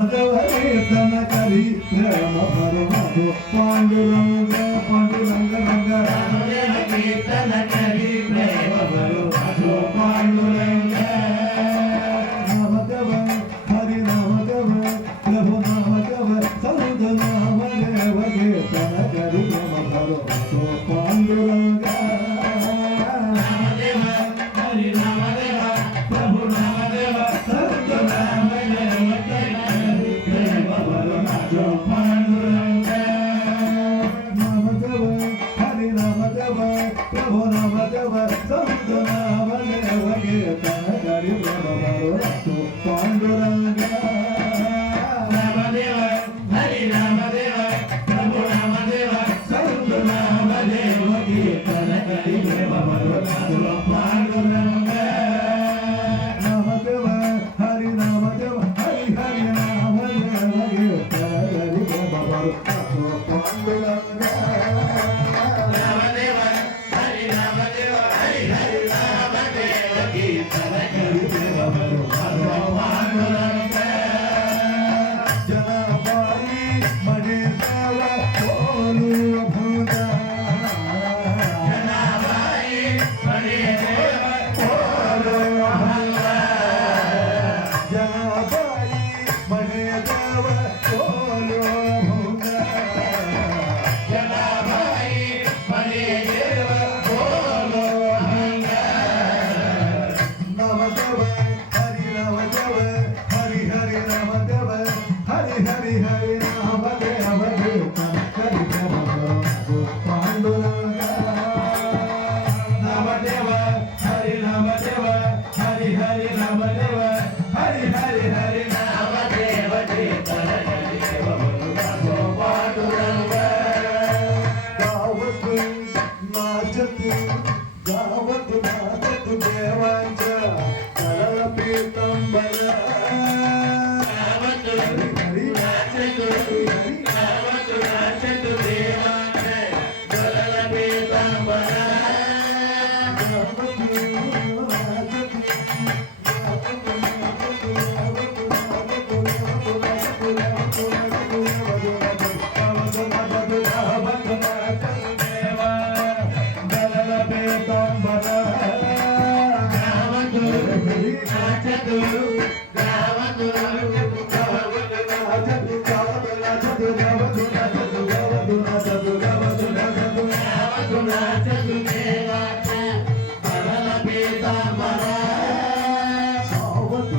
कीर्तन करी प्रेम भरवादो पांडुरंग पांडुरंग रंग रामदेव कीर्तन करी प्रेम भरवादो पांडुरंग नामदेव हरि नामदेव प्रभु नामदेव समुद नामदेव कीर्तन करी प्रेम भरवादो पांडुरंग नामदेव हरि नामदेव प्रभु नामदेव समुद नामदेव प्रभु नामदेव संत नामदेव कीर्तन करी प्रेम भरवादो पांडुरंग नामदेव हरि नामदेव प्रभु नामदेव संत नामदेव कीर्तन करी प्रेम भरवादो पांडुरंग नामदेव हरि नामदेव हरि हरि नामदेव कीर्तन करी प्रेम भरवादो पांडुरंग गावत नाचत देवांच्या कळल पीतांबर गावत हरी नाचत गावत नाचत देवांच्या कळल पीतांबर गावत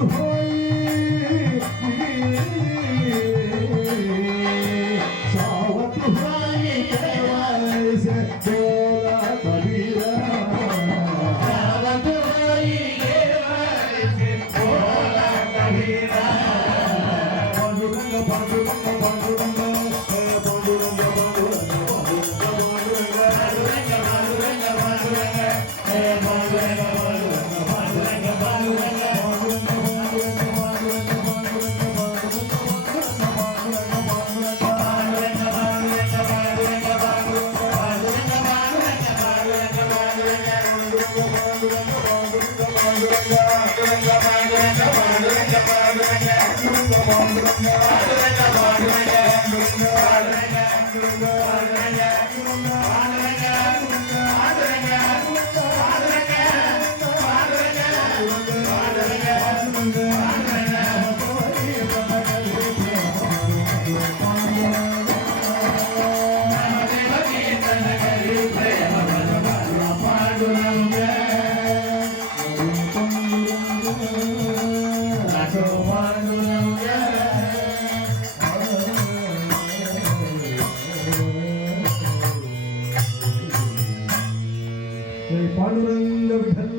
पांडुरंग विठ्ठल